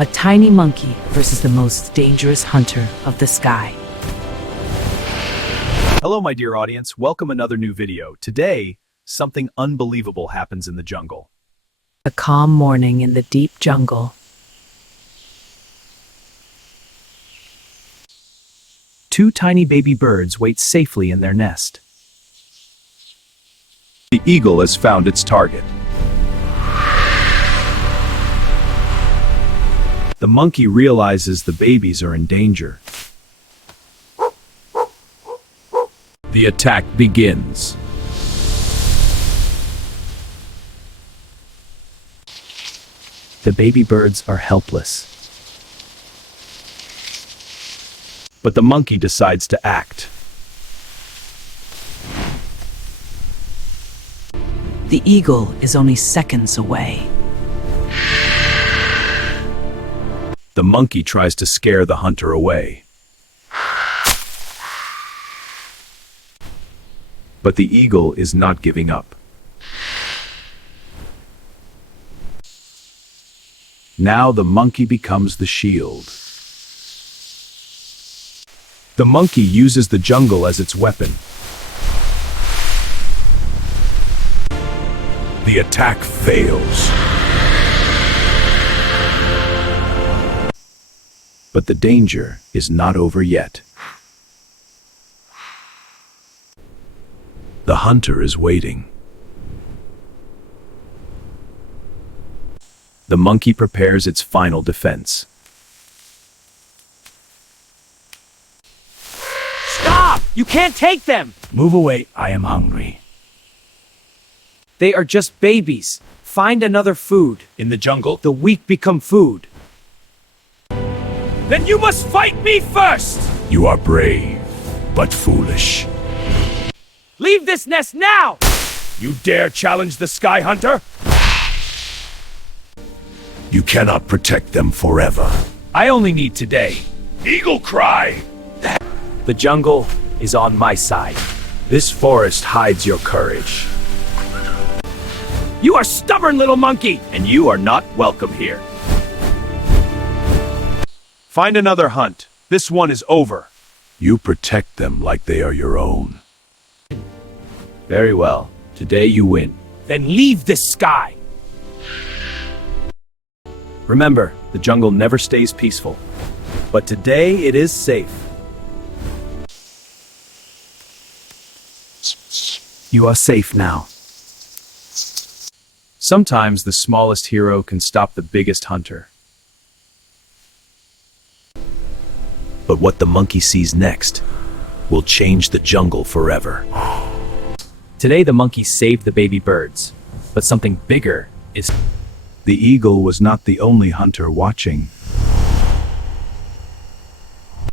A tiny monkey versus the most dangerous hunter of the sky. Hello, my dear audience. Welcome another new video. Today, something unbelievable happens in the jungle. A calm morning in the deep jungle. Two tiny baby birds wait safely in their nest. The eagle has found its target. The monkey realizes the babies are in danger. The attack begins. The baby birds are helpless. But the monkey decides to act. The eagle is only seconds away. The monkey tries to scare the hunter away. But the eagle is not giving up. Now the monkey becomes the shield. The monkey uses the jungle as its weapon. The attack fails. But the danger is not over yet. The hunter is waiting. The monkey prepares its final defense. Stop! You can't take them! Move away, I am hungry. They are just babies. Find another food. In the jungle, The weak become food. Then you must fight me first! you are brave, but foolish. Leave this nest now! You dare challenge the Sky Hunter? You cannot protect them forever. I only need today. Eagle cry! The jungle is on my side. This forest hides your courage. You are stubborn, little monkey! And you are not welcome here. Find another hunt. This one is over. You protect them like they are your own. Very well. Today you win. Then leave this sky! Remember, the jungle never stays peaceful. But today it is safe. You are safe now. Sometimes the smallest hero can stop the biggest hunter. But what the monkey sees next will change the jungle forever. Today the monkey saved the baby birds, but something bigger is... The eagle was not the only hunter watching.